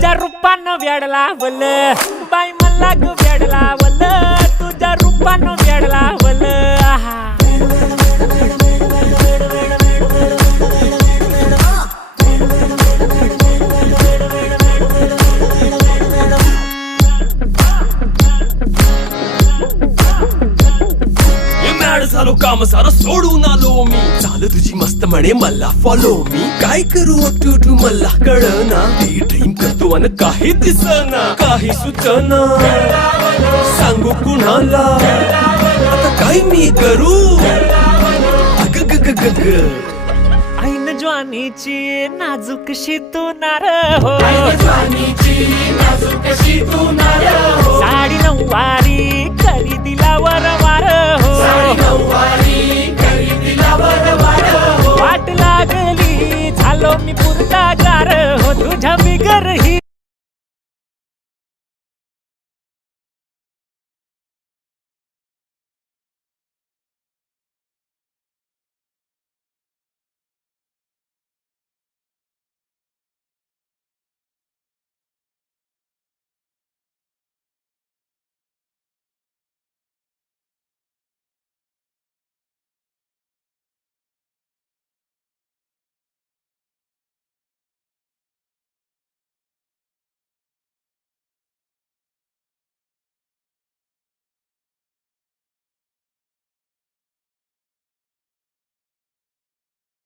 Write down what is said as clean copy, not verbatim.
तुझ्या रूपानं वेड लावल बाई मला ग वेड लावल तुझ्या रूपानं वेड लावल आहा झालो काम सारं सोडून आलो मी चाल तुझी मस्त म्हणे मला फॉलो मी काय करू टू मला कळना ती ड्रीम करतो अन काही दिसना काही सुचना सांगू कुणाला आता काय मी करू अग ग ग ग ग ऐन ज्वानीची नाजूकशी तू नार हो साडी नऊवारी करी दिला वरवार हो वाट लागली झालो मी पुरता गार हो तुझ्या बिगर ही